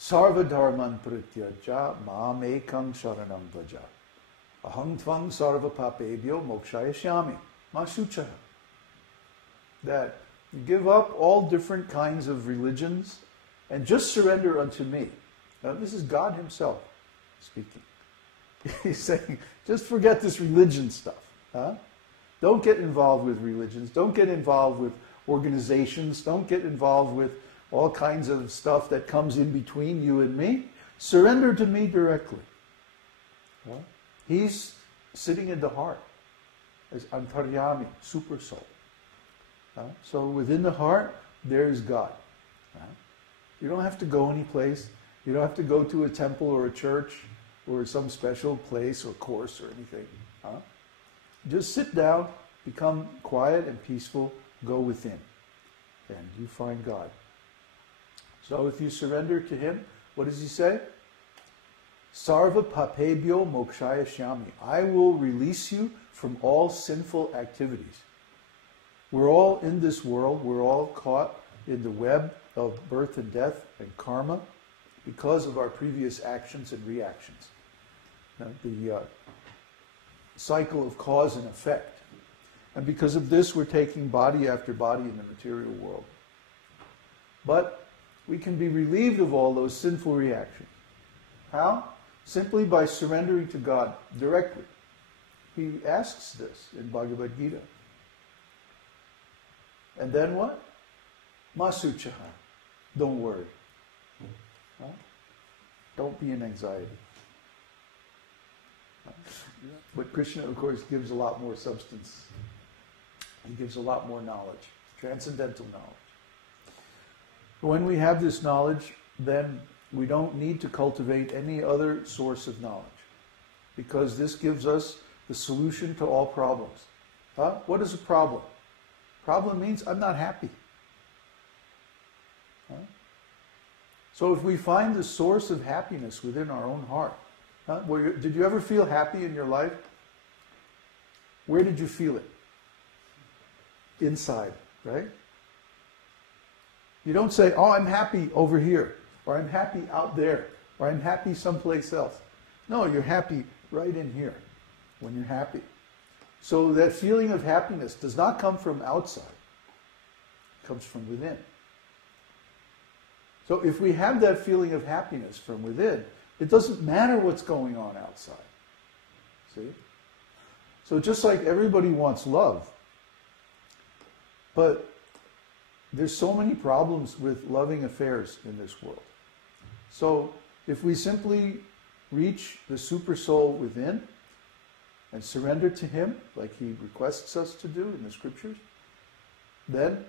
Sarva dharman prityaja mam ekam sharanam vaja. Aham tvang sarva papebhyo mokshayashyami. Ma shuchaha. That you give up all different kinds of religions and just surrender unto me. Now this is God himself speaking. He's saying, just forget this religion stuff. Huh? Don't get involved with religions. Don't get involved with organizations. Don't get involved with all kinds of stuff that comes in between you and me. Surrender to me directly. Huh? He's sitting in the heart as antaryami, super soul. So within the heart, there's God. You don't have to go any place. You don't have to go to a temple or a church or some special place or course or anything. Just sit down, become quiet and peaceful, go within, and you find God. So if you surrender to him, what does he say? Sarva papebhyo mokshayashyami. I will release you from all sinful activities. We're all in this world, we're all caught in the web of birth and death and karma because of our previous actions and reactions. The cycle of cause and effect. And because of this, we're taking body after body in the material world. But we can be relieved of all those sinful reactions. How? Simply by surrendering to God directly. He asks this in Bhagavad-gītā. And then what? Masuchaha. Don't worry. Huh? Don't be in anxiety. But Krishna, of course, gives a lot more substance. He gives a lot more knowledge, transcendental knowledge. When we have this knowledge, then we don't need to cultivate any other source of knowledge, because this gives us the solution to all problems. What is a problem? Problem means I'm not happy. So if we find the source of happiness within our own heart, did you ever feel happy in your life? Where did you feel it? Inside, right? You don't say, oh, I'm happy over here, or I'm happy out there, or I'm happy someplace else. No, you're happy right in here when you're happy. So that feeling of happiness does not come from outside. It comes from within. So if we have that feeling of happiness from within, it doesn't matter what's going on outside. See? So just like everybody wants love, but there's so many problems with loving affairs in this world. So if we simply reach the super soul within and surrender to him, like he requests us to do in the scriptures, then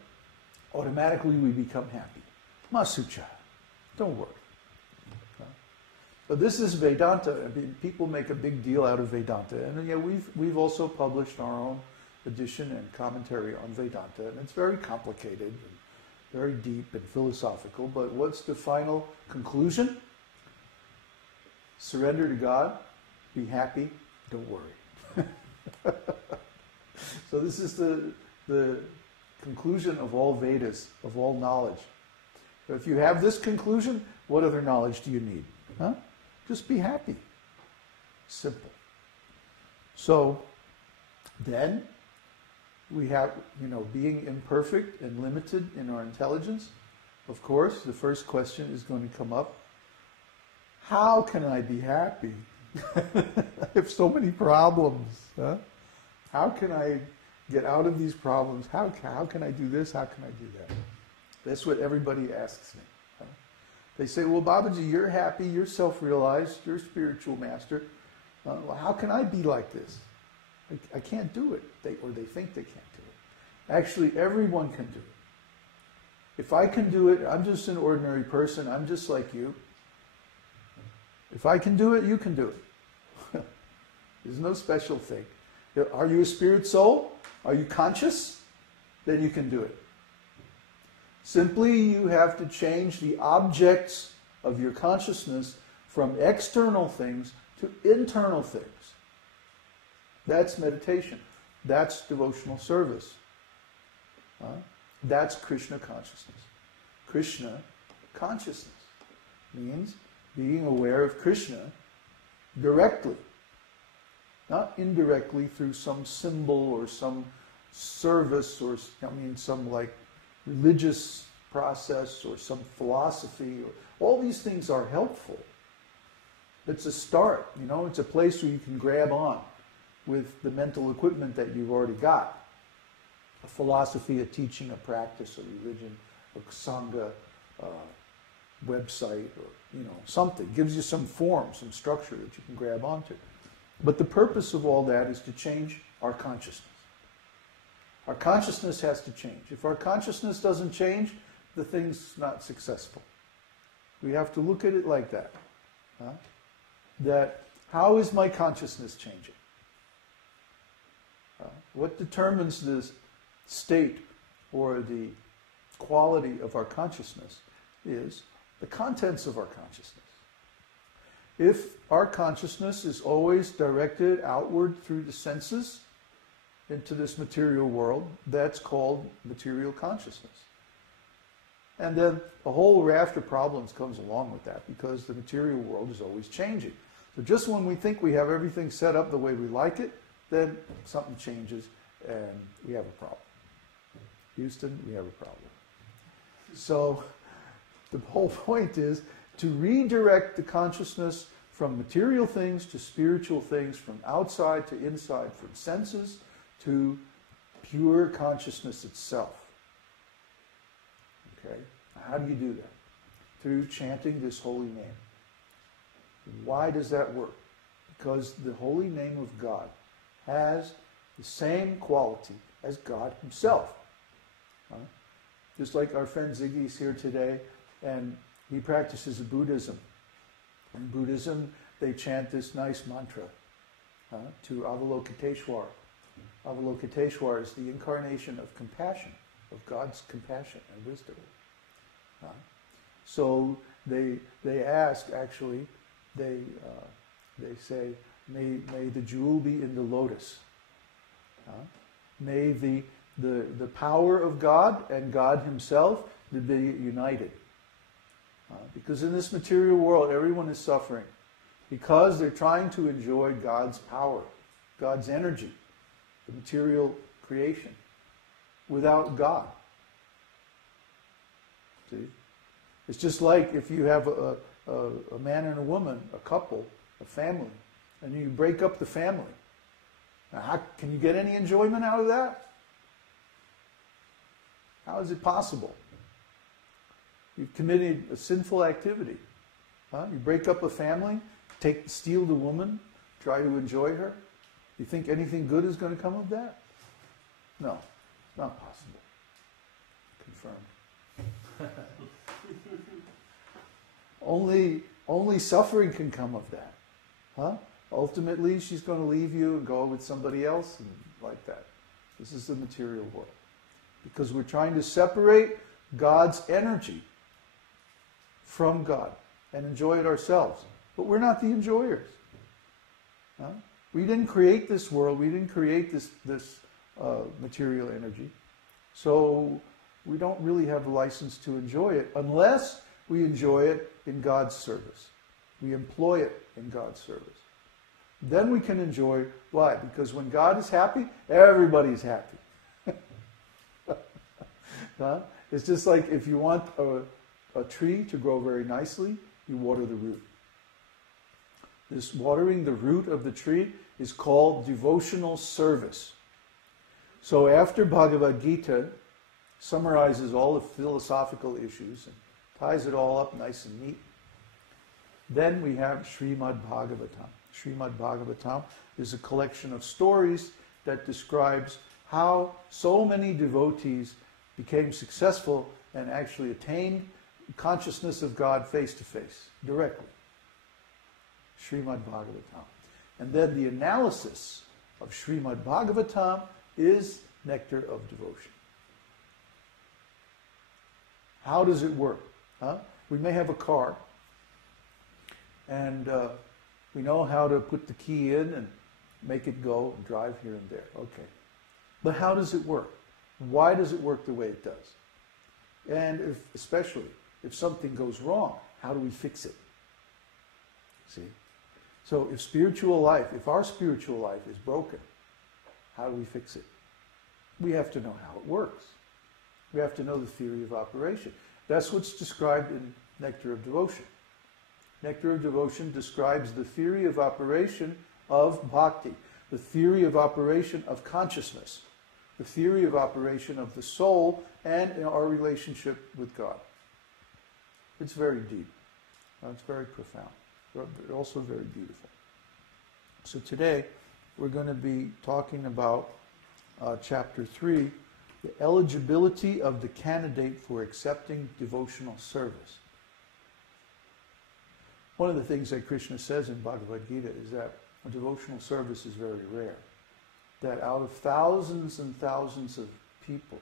automatically we become happy. Masucha. Don't worry. But this is Vedanta. I mean, people make a big deal out of Vedanta. And yeah, we've also published our own edition and commentary on Vedanta. And it's very complicated, and very deep and philosophical. But what's the final conclusion? Surrender to God, be happy, don't worry. So this is the conclusion of all Vedas, of all knowledge. So if you have this conclusion, what other knowledge do you need? Just be happy. Simple. So then we have, being imperfect and limited in our intelligence. Of course, the first question is going to come up. How can I be happy? I have so many problems. How can I get out of these problems? How can I do this? How can I do that? That's what everybody asks me. They say, well, Babaji, you're happy, you're self-realized, you're a spiritual master. Well, how can I be like this? I can't do it. They think they can't do it. Actually, everyone can do it. If I can do it, I'm just an ordinary person. I'm just like you. If I can do it, you can do it. There's no special thing. Are you a spirit soul? Are you conscious? Then you can do it. Simply, you have to change the objects of your consciousness from external things to internal things. That's meditation. That's devotional service. That's Krishna consciousness. Krishna consciousness. means being aware of Krishna directly, not indirectly through some symbol or some service or some like religious process or some philosophy. All these things are helpful. It's a start, it's a place where you can grab on with the mental equipment that you've already got. A philosophy, a teaching, a practice, a religion, a sangha, website, or something. Gives you some form, some structure that you can grab onto. But the purpose of all that is to change our consciousness. Our consciousness has to change. If our consciousness doesn't change, the thing's not successful. We have to look at it like that. That how is my consciousness changing? What determines this state or the quality of our consciousness is the contents of our consciousness. If our consciousness is always directed outward through the senses into this material world, that's called material consciousness. And then a whole raft of problems comes along with that because the material world is always changing. So just when we think we have everything set up the way we like it, then something changes and we have a problem. Houston, we have a problem. So the whole point is to redirect the consciousness from material things to spiritual things, from outside to inside, from senses to pure consciousness itself. Okay? How do you do that? Through chanting this holy name. Why does that work? Because the holy name of God has the same quality as God himself. Just like our friend Ziggy is here today, and he practices Buddhism. In Buddhism, they chant this nice mantra to Avalokiteshvara. Avalokiteshvara is the incarnation of compassion, of God's compassion and wisdom. So they ask, actually, they say, may the jewel be in the lotus. May the power of God and God himself be united. Because in this material world, everyone is suffering because they're trying to enjoy God's power, God's energy, the material creation, without God. See? It's just like if you have a man and a woman, a couple, a family, and you break up the family. Now, how can you get any enjoyment out of that? How is it possible? You've committed a sinful activity. You break up a family, steal the woman, try to enjoy her. You think anything good is going to come of that? No, it's not possible. Confirmed. Only suffering can come of that. Ultimately, she's going to leave you and go with somebody else and like that. This is the material world. Because we're trying to separate God's energy from God and enjoy it ourselves. But we're not the enjoyers. We didn't create this world. We didn't create this material energy. So we don't really have a license to enjoy it unless we enjoy it in God's service. We employ it in God's service. Then we can enjoy. Why? Because when God is happy, everybody's happy. It's just like if you want a tree to grow very nicely, you water the root. This watering the root of the tree is called devotional service. So after Bhagavad-gītā summarizes all the philosophical issues and ties it all up nice and neat, then we have Śrīmad-Bhāgavatam. Śrīmad-Bhāgavatam is a collection of stories that describes how so many devotees became successful and actually attained consciousness of God face to face, directly. Śrīmad-Bhāgavatam. And then the analysis of Śrīmad-Bhāgavatam is Nectar of Devotion. How does it work? We may have a car, and we know how to put the key in and make it go and drive here and there. Okay. But how does it work? Why does it work the way it does? And especially if something goes wrong, how do we fix it? See? So if our spiritual life is broken, how do we fix it? We have to know how it works. We have to know the theory of operation. That's what's described in Nectar of Devotion. Nectar of Devotion describes the theory of operation of bhakti, the theory of operation of consciousness, the theory of operation of the soul, and in our relationship with God. It's very deep. It's very profound. But also very beautiful. So today we're going to be talking about chapter 3, the eligibility of the candidate for accepting devotional service. One of the things that Krishna says in Bhagavad-gītā is that a devotional service is very rare. That out of thousands and thousands of people